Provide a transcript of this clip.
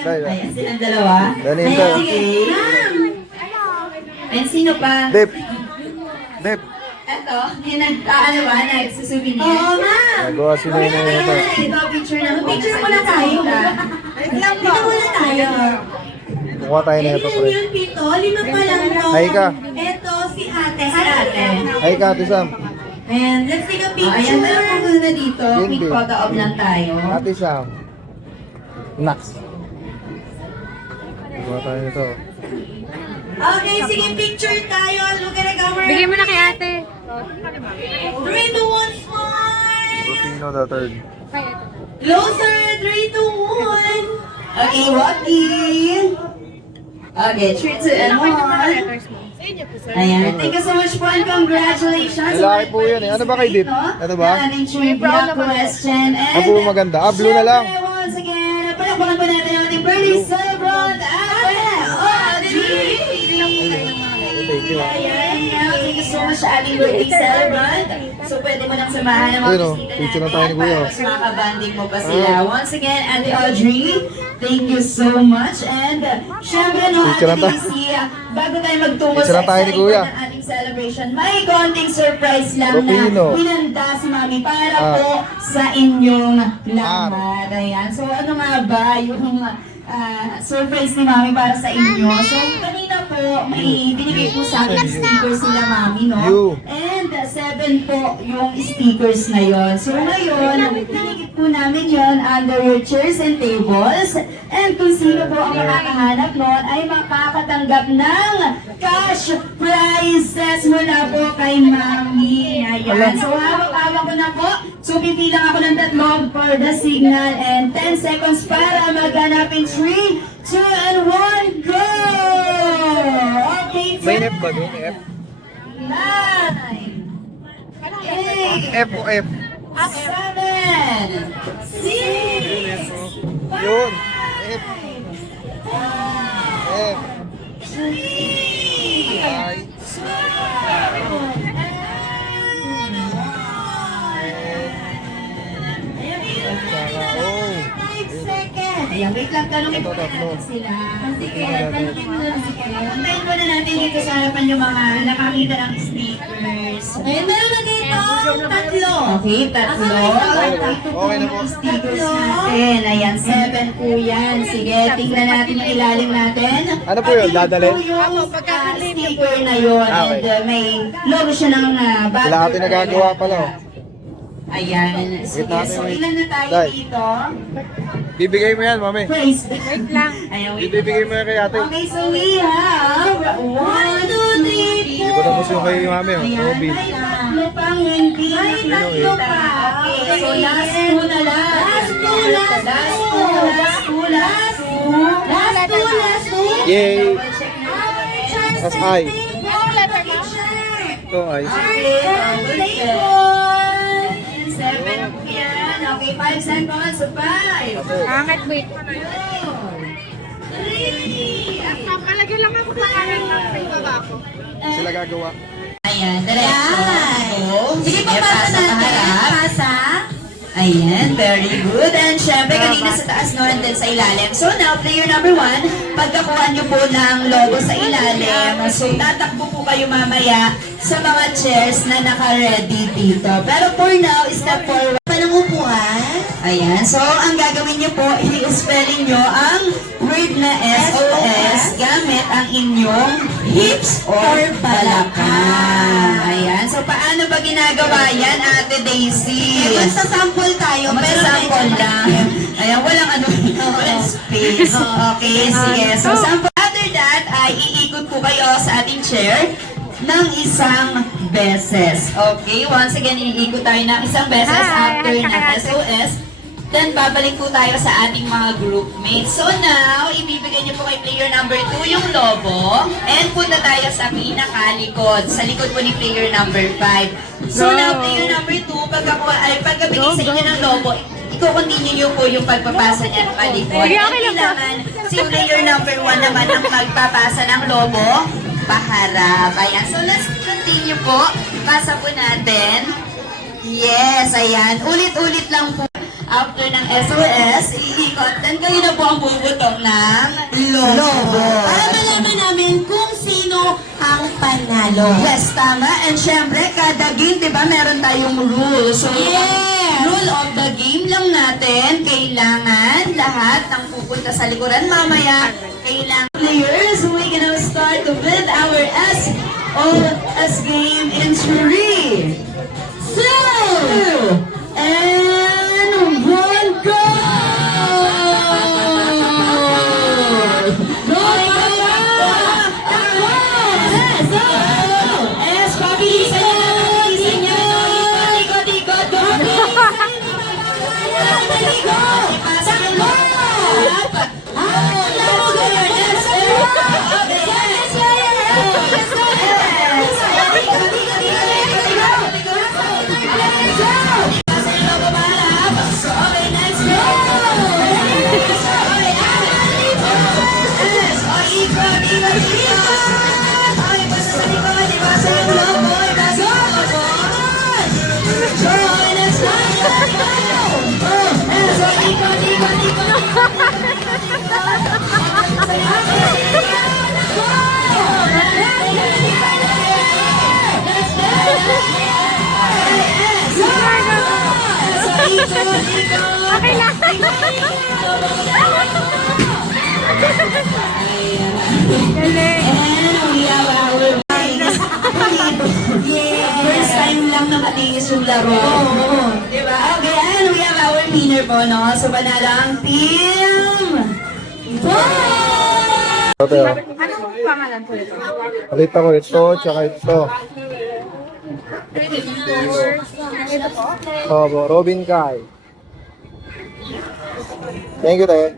Ayan, silang dalawa. Ganun Ayan, to. sige. Ayan, sino pa? Dep. Dep. Eto, yung nagsusouvenir. Oo, ma'am. Nagawa sila yun na ito. Ito, picture na. Picture muna tayo. Dito muna tayo. Kukuha tayo na ito, pre. Ilan yun, Pito? 5 pa lang po. Hi ka. Eto, si ate. Si ate. Hi ka, Ate Sam. Ayan, let's take a picture. Ayan, dala po muna dito. Yun, Quick babe. photo op lang tayo. Ate Sam. Nax. Kukuha tayo nito. Okay, sige, picture tayo. Look at the camera. Bigyan mo na kay ate. 3, 2, 1, smile. Rufino the third. Closer, 3, 2, 1. Okay, walking. Okay, 3, 2, and 1. Ayan, thank you so much po and congratulations. Lalaki po yan eh. Ano ba kay Dip? Ano ba? Na ating trivia question. Ano po maganda? Ah, blue na lang. Siyempre, once again, palakpakan po natin ang ating birthday celebrant. Thank you. Thank you so much sa ating birthday celebrant. So, pwede mo nang samahan ng mga Ayun, oh, bisita picture na natin tayo ni Kuya. para mas makabanding mo pa sila. Once again, Ate Audrey, thank you so much. And, syempre, no, Picture na Ate tayo. Daisy, bago tayo magtungo Picture sa na tayo ni excitement Kuya. ng ating celebration, may konting surprise lang Rufino. na pinanda si Mami para Ah. po sa inyong lahat. Ayan. So, ano nga ba yung surprise ni Mami para sa inyo? So, kanina po, may binigay po sa akin stickers sila Mami, no? You. And 7 po yung stickers na yon. So, ngayon, dinikit po namin yon under your chairs and tables. And kung sino po ang makakahanap nun, ay makakatanggap ng cash prizes mula po kay Mami. Ayan. So, hawak-hawak ko na po. So, pipilang ako ng 3 for the signal and 10 seconds para maghanapin 3, 2, and 1, go! Okay, May F ba doon? F? 9, 8, F o F? 7, 6, Yun. F. 5, F. 3, I. 5 seconds. Ayan, wait lang, tanongin po natin sila. Sige, tanongin mo na sige. Puntayin muna natin dito sa harapan yung mga nakakita ng stickers. Ayun, meron na dito. 3. Okay, 3. Okay na po. Stickers natin. Ayan, 7 po yan. Sige, tingnan natin yung ilalim natin. Ano po yun? Dadalhin? Ito po yung sticker na yun. Okay. And may logo siya ng bago. Wala natin nagagawa pala. Oh. Ayan. Sige, natin, so wait. ilan na tayo Dai. dito? Bibigay mo yan, mami. Praise. Wait lang. Ayan, wait. Ibibigay mo yan kay ate. Okay, so we have 1, 2, 3, 4. Hindi ko tapos yung kay mami. Oh. Ayan, Robin. may 3 pang hindi. May 3 pa. Okay, so last 2 na lang. Last 2, last 2. Last 2, last 2. Last 2, last 2. Yay! Check natin. Tas I. Ito ay. Okay, 7 po yan. Okay, 5 seconds. So 5. Bakit wait? 3. Palagay lang ako pangalan ng baba ko. Sila gagawa. Ayan, diretso. Sige, papasa natin. Pasa. Ayan, very good. And syempre, kanina sa taas no, and then sa ilalim. So now, player number 1, pagkakuha nyo po ng logo sa ilalim, so tatakbo po kayo mamaya sa mga chairs na naka-ready dito. Pero for now, step forward. Panang upuan. Ayan, so ang gagawin nyo po, i-spelling nyo ang word na SOS gamit ang inyong hips or balakang. Ayan, so paano ba ginagawa yan, Ate Daisy? Basta sample tayo, pero sample lang. Ayan, walang ano, walang space. Okay, sige. So sample. After that, ay iikot po kayo sa ating chair ng isang beses. Okay, once again, iikot tayo ng isang beses after ng SOS. Then, babalik po tayo sa ating mga group mates. So now, ibibigay niyo po kay player number 2 yung lobo. And punta tayo sa pinakalikod. Sa likod po ni player number 5. So now, player number 2, pagkabigay sa inyo ng lobo, i-continue niyo po yung pagpapasa niya ng palikod. Sige, okay And lang po. kailangan, si player number 1 naman ang magpapasa ng lobo paharap. Ayan. So let's continue po. Pasa po natin. Yes, ayan. Ulit-ulit lang po. After ng SOS, iikot, then kayo na po ang bubutong ng lobo. Para malaman namin kung sino ang panalo. Yes, tama. And syempre, kada game, di ba, meron tayong rule. So, Yes! rule of the game lang natin, kailangan lahat ng pupunta sa likuran mamaya, kailangan players, we're gonna start with our SOS game in 3, 2, and 1, go! Go! Es, pabilisan niyo! Pabilisan niyo! Ikot, ikot, go! Dali, go! Ipasa ang loob! Oh, that's good! That's good! Okay, yes! Yes! Yes! Ikot, ikot, ikot, ikot, ikot! Go! Ipasa ang loob, babalap! Okay, next, go! Yes! Okay, yes! Oh, ikot, ikot, ikot! Okay, pasa sa likod, ipasa ang loob, ipasa ang loob! Sure, okay, next one! Go! Yes, oh, ikot, ikot, ikot! Okay lang. Galing. And we have our first time lang na matinis yung laro. Diba? Okay, and we have our winner po, no? So, panalo ang team! Ate, oh. Anong pangalan po ito? Nakita ko ito, tsaka ito. Ito po? Robin Kai. Thank you, Tay.